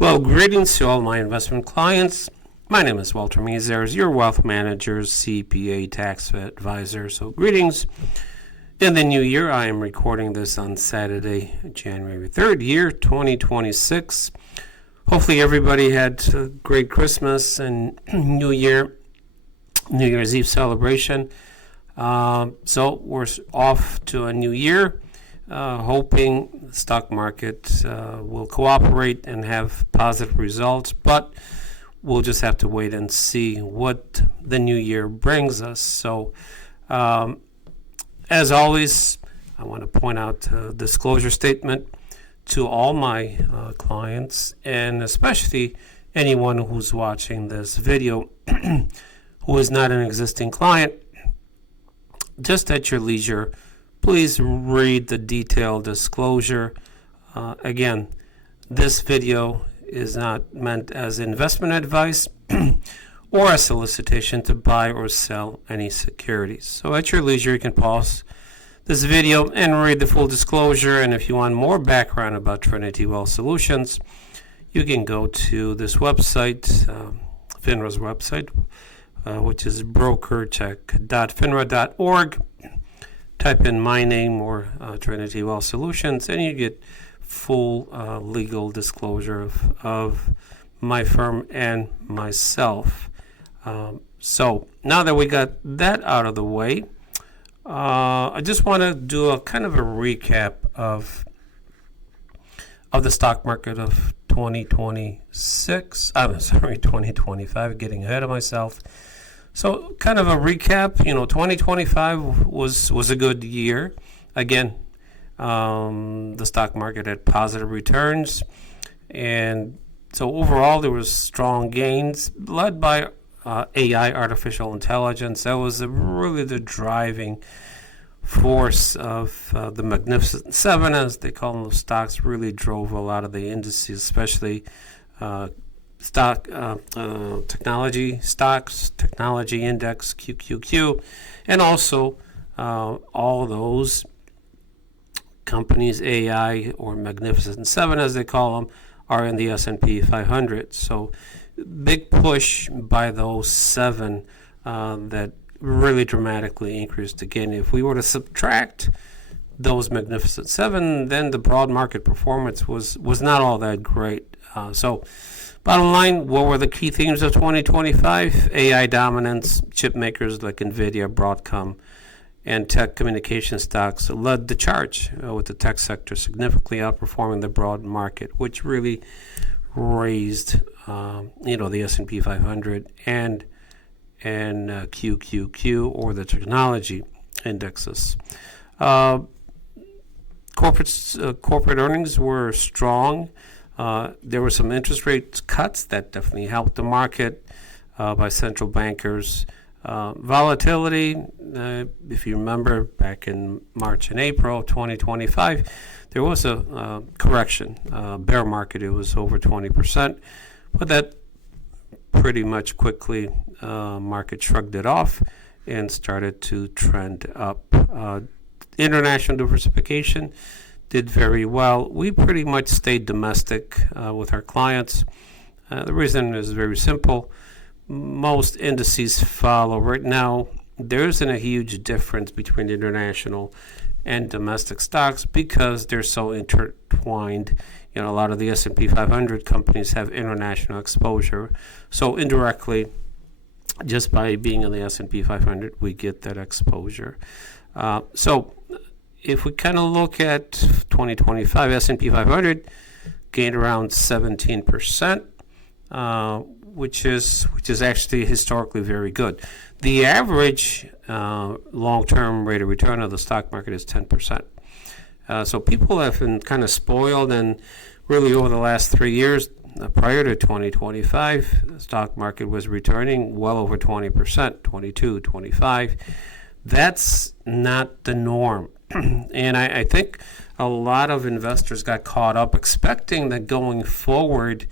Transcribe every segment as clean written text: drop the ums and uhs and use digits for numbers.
Well, greetings to all my investment clients. My name is Walter Mizers, your wealth manager, CPA, tax advisor. So, greetings in the new year. I am recording this on Saturday, January 3rd, year 2026. Hopefully, everybody had a great Christmas and New Year's Eve celebration. So, we're off to a new year. Hoping the stock market will cooperate and have positive results, but we'll just have to wait and see what the new year brings us. So, as always, I want to point out a disclosure statement to all my clients, and especially anyone who's watching this video who is not an existing client. Just at your leisure, please read the detailed disclosure. Again, this video is not meant as investment advice or a solicitation to buy or sell any securities. So at your leisure, you can pause this video and read the full disclosure. And if you want more background about Trinity Wealth Solutions, you can go to this website, FINRA's website, which is brokercheck.finra.org. Type in my name or Trinity Wealth Solutions, and you get full legal disclosure of my firm and myself. So now that we got that out of the way, I just want to do a kind of a recap of the stock market of 2025, getting ahead of myself. So kind of a recap, 2025 was a good year. Again, the stock market had positive returns. And so overall, there was strong gains led by AI, artificial intelligence. That was really the driving force of the Magnificent Seven, as they call them. Those stocks really drove a lot of the indices, especially technology stocks, technology index, QQQ, and also all those companies, AI or Magnificent Seven as they call them, are in the S&P 500. So big push by those seven that really dramatically increased. Again, if we were to subtract those Magnificent Seven, then the broad market performance was not all that great. So bottom line, what were the key themes of 2025? AI dominance, chip makers like NVIDIA, Broadcom, and tech communication stocks led the charge, with the tech sector significantly outperforming the broad market, which really raised, the S&P 500 and QQQ, or the technology indexes. Corporate earnings were strong. There were some interest rate cuts that definitely helped the market by central bankers. Volatility, if you remember back in March and April of 2025, there was a correction, bear market. It was over 20%, but that pretty much quickly market shrugged it off and started to trend up. International diversification did very well. We pretty much stayed domestic with our clients. The reason is very simple. Most indices follow. Right now, there isn't a huge difference between international and domestic stocks because they're so intertwined. A lot of the S&P 500 companies have international exposure. So indirectly, just by being in the S&P 500, we get that exposure. So if we kind of look at 2025, S&P 500 gained around 17%, which is actually historically very good. The average long-term rate of return of the stock market is 10%. So people have been kind of spoiled, and really over the last 3 years, prior to 2025, the stock market was returning well over 20%, 22, 25. That's not the norm. And I think a lot of investors got caught up expecting that going forward,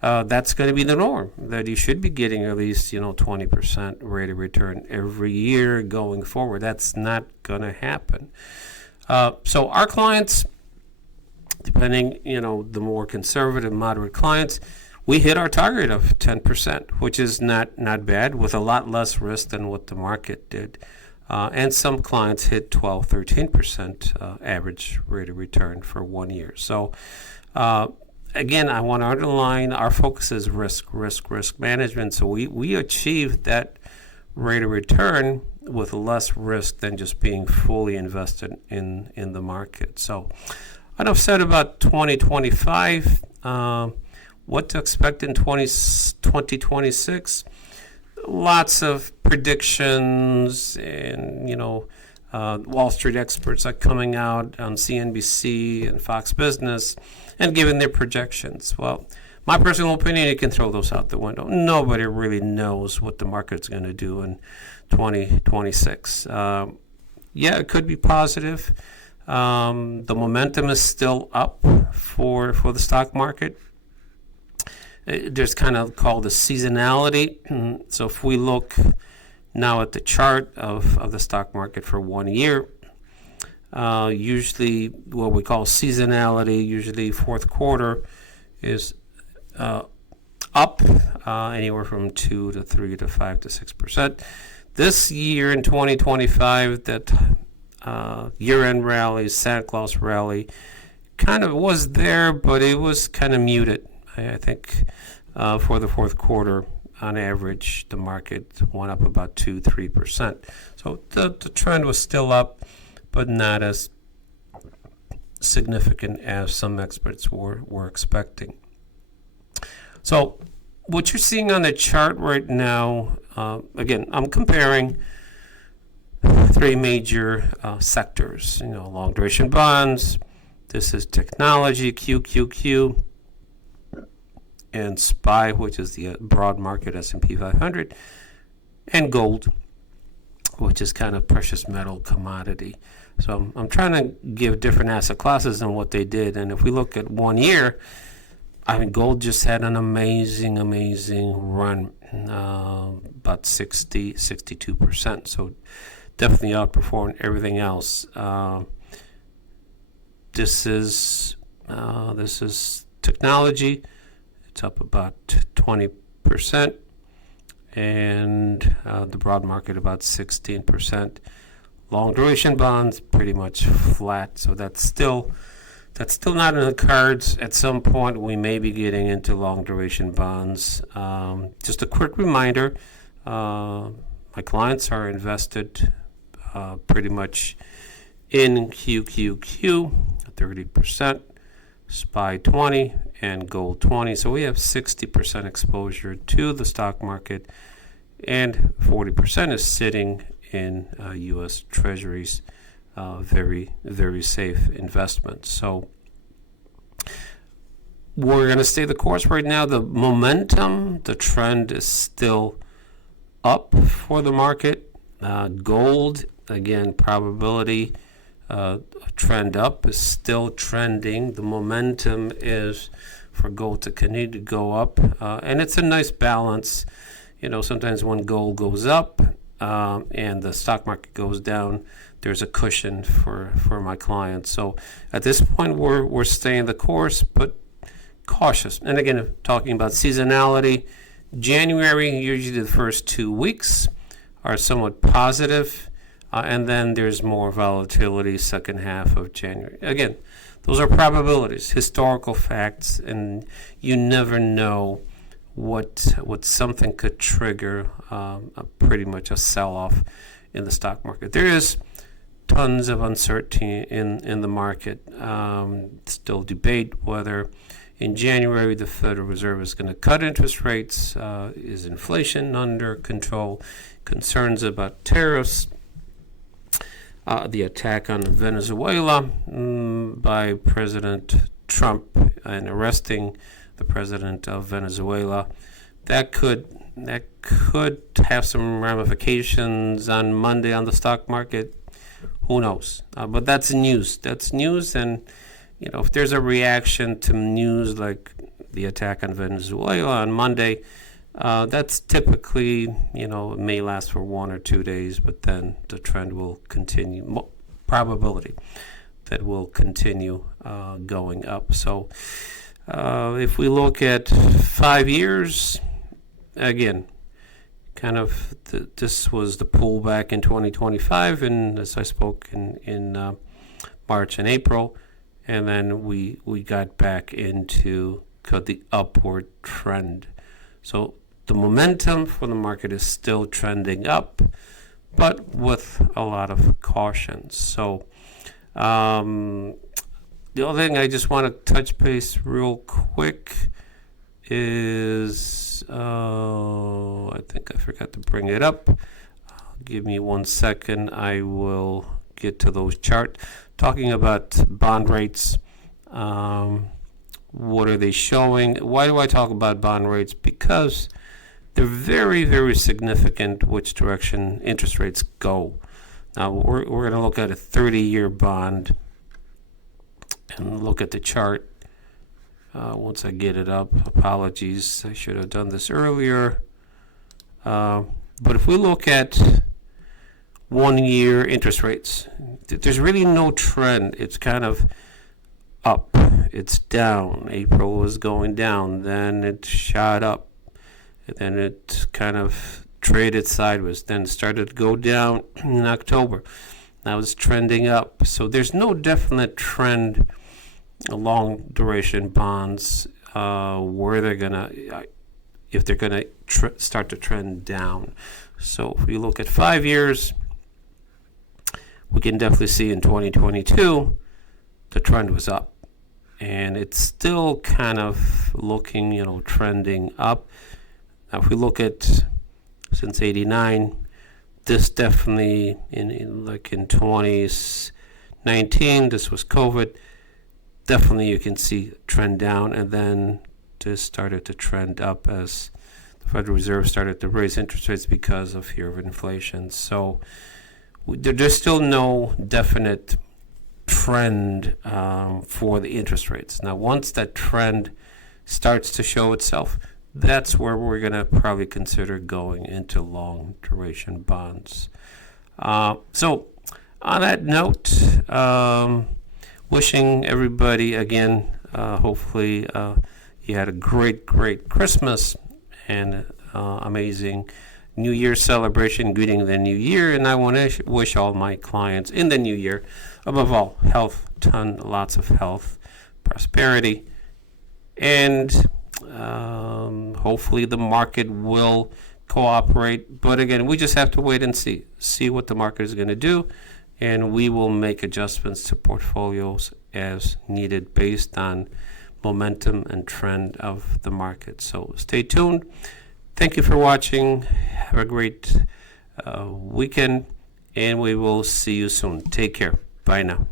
that's going to be the norm, that you should be getting at least 20% rate of return every year going forward. That's not going to happen. So our clients depending, the more conservative, moderate clients, we hit our target of 10%, which is not bad, with a lot less risk than what the market did. And some clients hit 12, 13% average rate of return for 1 year. So, again, I want to underline our focus is risk management. So we achieved that rate of return with less risk than just being fully invested in the market. So enough said about 2025. What to expect in 2026? Lots of predictions, and Wall Street experts are coming out on CNBC and Fox Business and giving their projections. Well, my personal opinion, you can throw those out the window. Nobody really knows what the market's going to do in 2026. It could be positive. The momentum is still up for the stock market. There's kind of called a seasonality. So if we look now at the chart of the stock market for 1 year, usually what we call seasonality, usually fourth quarter is up anywhere from 2 to 3 to 5 to 6%. This year in 2025, that year-end rally, Santa Claus rally, kind of was there, but it was kind of muted. I think for the fourth quarter, on average, the market went up about 2-3%. So the trend was still up, but not as significant as some experts were expecting. So what you're seeing on the chart right now, again, I'm comparing three major sectors, long duration bonds. This is technology, QQQ, and SPY, which is the broad market S&P 500, and gold, which is kind of precious metal commodity. So I'm trying to give different asset classes and what they did. And if we look at 1 year, gold just had an amazing run, about 62%. So definitely outperformed everything else. This is technology. It's up about 20%, and the broad market about 16%. Long duration bonds pretty much flat. So that's still not in the cards. At some point, we may be getting into long duration bonds. Just a quick reminder: my clients are invested pretty much in QQQ, 30%, SPY 20, and gold 20. So we have 60% exposure to the stock market, and 40% is sitting in U.S. Treasuries. Very, very safe investment. So we're going to stay the course right now. The momentum, the trend is still up for the market. Gold, again, probability trend up is still trending. The momentum is for gold to continue to go up, and it's a nice balance. Sometimes when gold goes up and the stock market goes down, there's a cushion for my clients. So at this point, we're staying the course, but cautious. And again, talking about seasonality, January, usually the first 2 weeks are somewhat positive, and then there's more volatility second half of January. Again, those are probabilities, historical facts, and you never know what something could trigger pretty much a sell-off in the stock market. There is tons of uncertainty in the market. Still debate whether in January the Federal Reserve is going to cut interest rates. Is inflation under control? Concerns about tariffs. The attack on Venezuela by President Trump and arresting the president of Venezuela. That could have some ramifications on Monday on the stock market. Who knows? But that's news. That's news, and if there's a reaction to news like the attack on Venezuela on Monday, that's typically, it may last for 1 or 2 days, but then the trend will continue. Probability. that will continue going up. So if we look at 5 years, again, kind of this was the pullback in 2025, and as I spoke in March and April, and then we got back into the upward trend. So the momentum for the market is still trending up, but with a lot of caution. So the other thing I just want to touch base real quick is, I think I forgot to bring it up. Give me 1 second. I will get to those charts. Talking about bond rates, what are they showing? Why do I talk about bond rates? Because they're very, very significant which direction interest rates go. Now, we're going to look at a 30-year bond and look at the chart. Once I get it up, apologies, I should have done this earlier. But if we look at 1-year interest rates, there's really no trend. It's kind of up, it's down. April was going down, then it shot up, and then it kind of traded sideways, then started to go down in October. Now it's trending up. So there's no definite trend long duration bonds where they're gonna, if they're gonna start to trend down. So if we look at 5 years, we can definitely see in 2022 the trend was up, and it's still kind of looking, trending up. Now if we look at since '89, this definitely in 2019, this was COVID. Definitely you can see trend down, and then this started to trend up as the Federal Reserve started to raise interest rates because of fear of inflation. So there's still no definite trend for the interest rates. Now once that trend starts to show itself, that's where we're going to probably consider going into long duration bonds. So on that note, wishing everybody again, hopefully you had a great Christmas and amazing New Year celebration, greeting the new year. And I want to wish all my clients in the new year, above all, health, lots of health, prosperity, and hopefully the market will cooperate. But again, we just have to wait and see what the market is going to do, and we will make adjustments to portfolios as needed based on momentum and trend of the market. So stay tuned. Thank you for watching. Have a great weekend, and we will see you soon. Take care. Bye now.